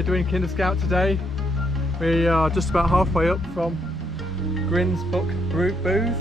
we're doing Kinder Scout today. We are just about halfway up from Grin's Book Booth.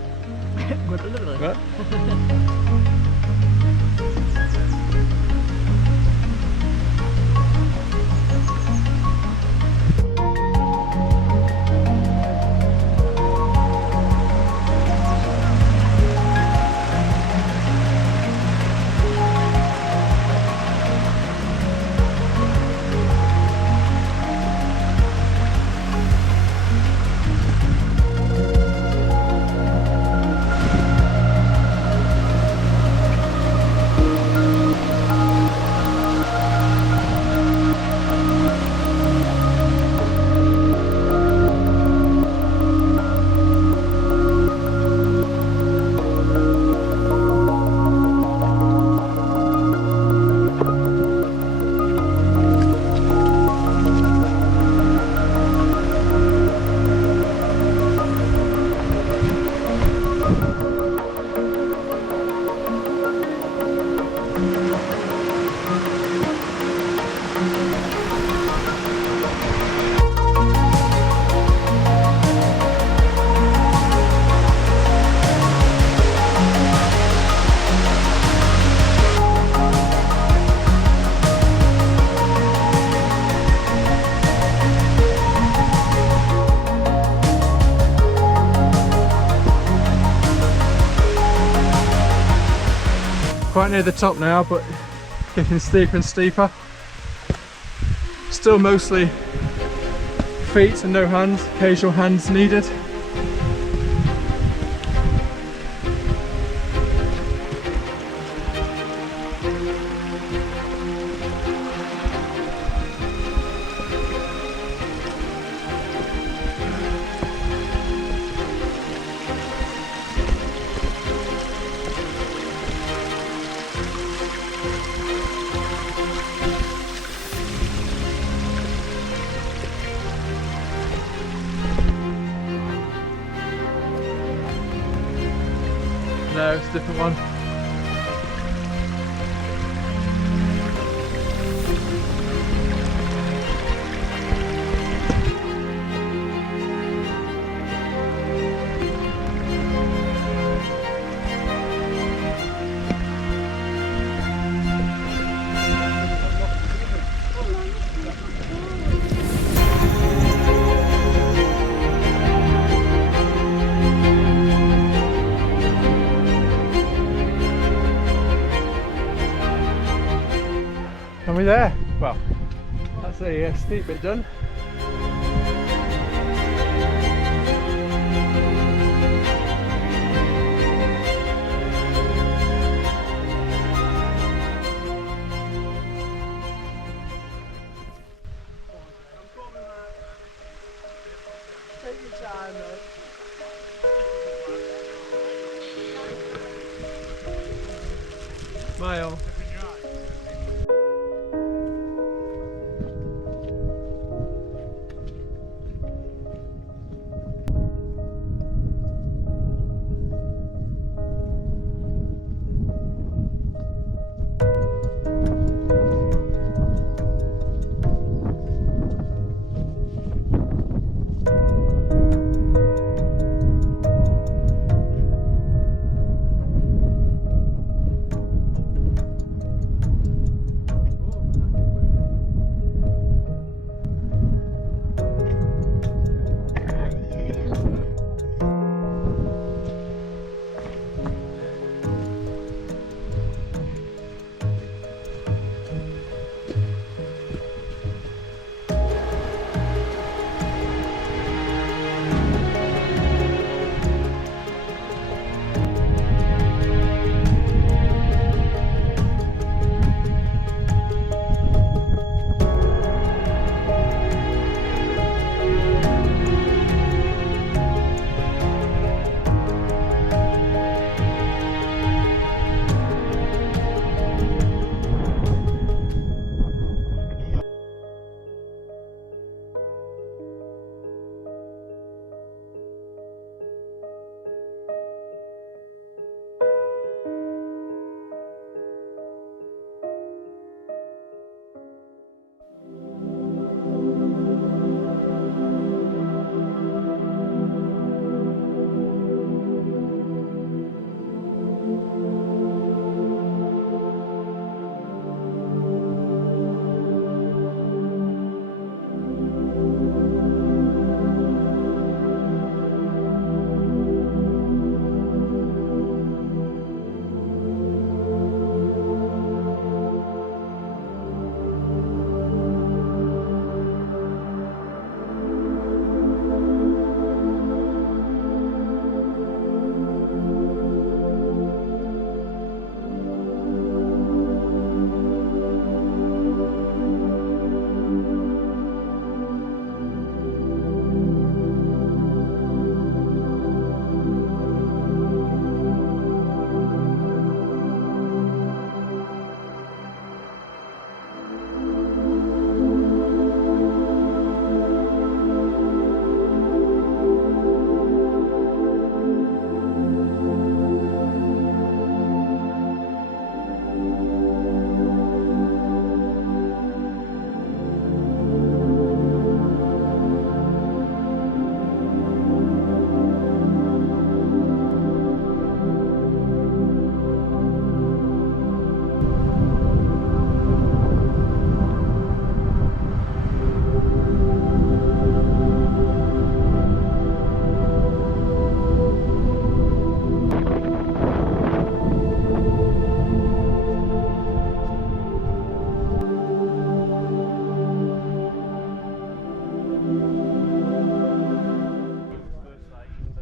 Quite near the top now, but getting steeper and steeper. Still mostly feet and no hands, occasional hands needed. No, it's a different one. And we're there. Well, that's a steep bit done. Take your time, mate. Smile.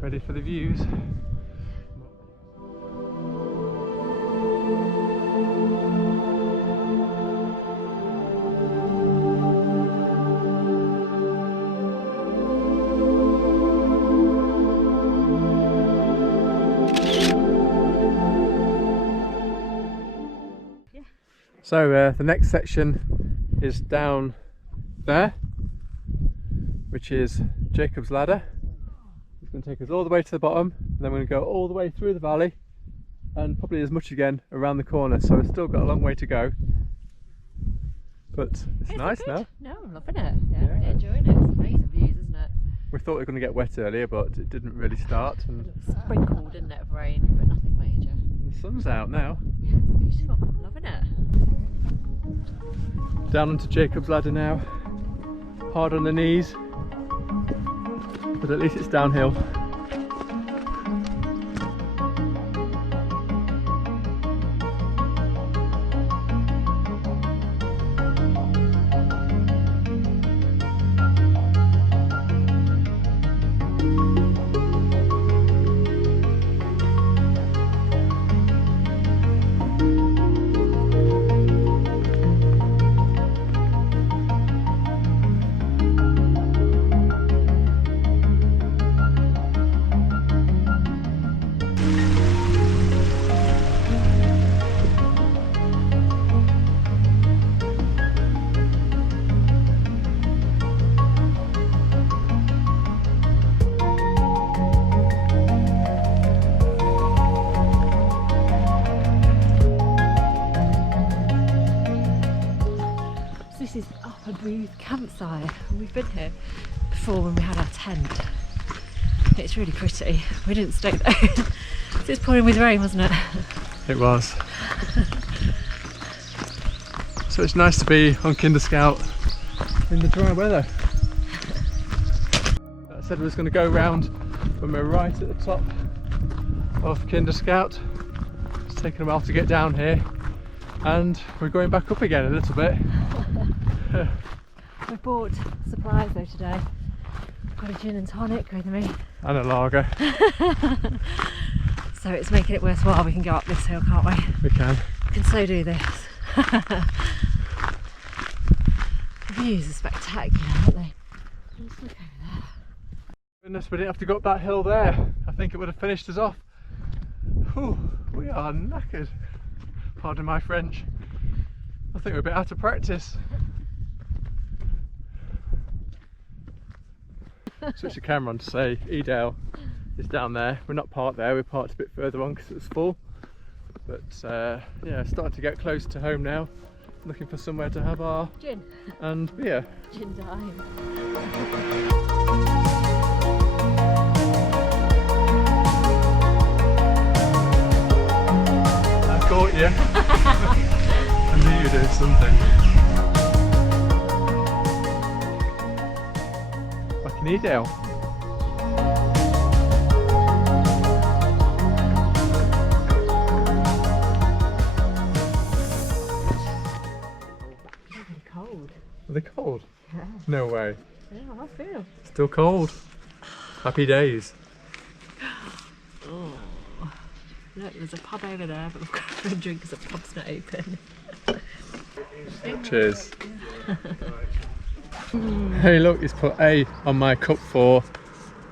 Ready for the views. So the next section is down there, which is Jacob's Ladder. It's going to take us all the way to the bottom, and then we're going to go all the way through the valley and probably as much again around the corner. So we've still got a long way to go, but it's nice now. No, I'm loving it. Yeah, really enjoying it. It's amazing views, isn't it? We thought we were going to get wet earlier, but it didn't really start. And it sprinkled, didn't it, of rain, but nothing major. The sun's out now. Yeah, it's beautiful. I'm loving it. Down onto Jacob's Ladder now. Hard on the knees, but at least it's downhill. This is Upper Booth campsite. We've been here before when we had our tent. It's really pretty. We didn't stay there. It was pouring with rain, wasn't it? It was. So it's nice to be on Kinder Scout in the dry weather. I said we was going to go round when we're right at the top of Kinder Scout. It's taken a while to get down here, and we're going back up again a little bit. We bought supplies though today. Got a gin and tonic with me. And a lager. So it's making it worthwhile. We can go up this hill, can't we? We can. We can so do this. The views are spectacular, aren't they? Let's look over there. Goodness, we didn't have to go up that hill there. I think it would have finished us off. Whew, we are knackered. Pardon my French. I think we're a bit out of practice. Switch the camera on to say Edale is down there. We're not parked there, we're parked a bit further on because it was full. But yeah, starting to get close to home now. Looking for somewhere to have our gin and beer. Gin time. I caught you. I knew you'd do something. Back in Edale. Cold. Are they cold? Yeah. No way. Yeah, I feel. Still cold. Happy days. Oh. Look, there's a pub over there, but we've got to go and drink because the pub's not open. Cheers. Hey look, he's put A on my cup for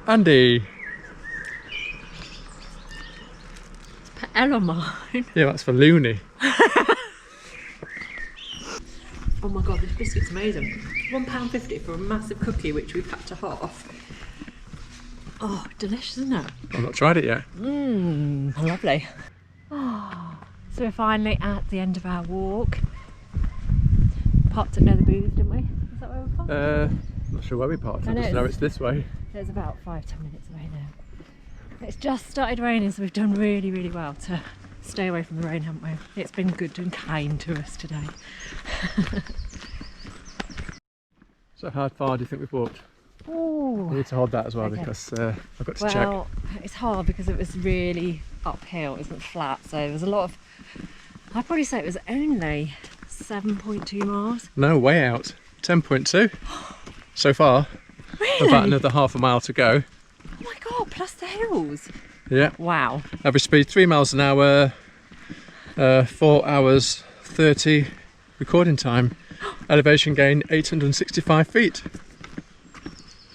Andy. Put L on mine. Yeah, that's for Looney. Oh my god, this biscuit's amazing. £1.50 for a massive cookie, which we've cut to half. Oh, delicious, isn't it? I've not tried it yet. Mmm, lovely. Oh, so we're finally at the end of our walk. Parked at near the booth, didn't we? Is that where we parked? Not sure where we parked. I know just know it's this way. It's about 5-10 minutes away now. It's just started raining, so we've done really, really well to stay away from the rain, haven't we? It's been good and kind to us today. So how far do you think we've walked? Ooh. You need to hold that as well, Okay. because I've got to check. Well, it's hard because it was really uphill, it wasn't flat, so there was a lot of, I'd probably say it was only 7.2 miles. No, way out. 10.2 so far. Really? About another half a mile to go. Oh my god, Oh, plus the hills. Yeah. Wow. Average speed 3 miles an hour, 4 hours 30 recording time. Elevation gain 865 feet.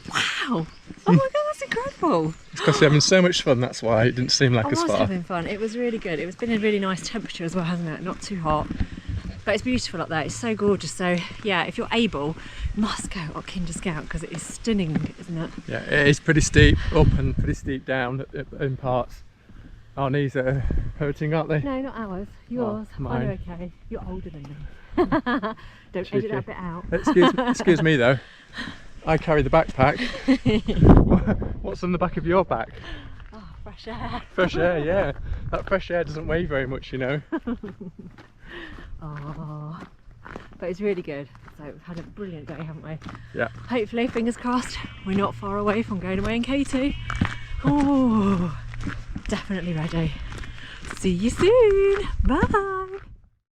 Wow. Oh my god, that's incredible. It's because you're having so much fun, that's why it didn't seem like I as was far. having fun. It was really good. It's been a really nice temperature as well, hasn't it? Not too hot. But it's beautiful up there. It's so gorgeous. So yeah, if you're able, you must go up Kinder Scout because it is stunning, isn't it? Yeah, it is pretty steep up and pretty steep down in parts. Our knees are hurting, aren't they? No, not ours. Yours. Oh, mine. I'm okay. You're older than me. Don't Cheeky. edit that bit out. Excuse me though. I carry the backpack. What's on the back of your back? Oh, fresh air. Fresh air, yeah. That fresh air doesn't weigh very much, you know. Oh, but it's really good. So we've had a brilliant day, haven't we? Yeah. Hopefully, fingers crossed, we're not far away from going away in K2. Oh, definitely ready. See you soon. Bye.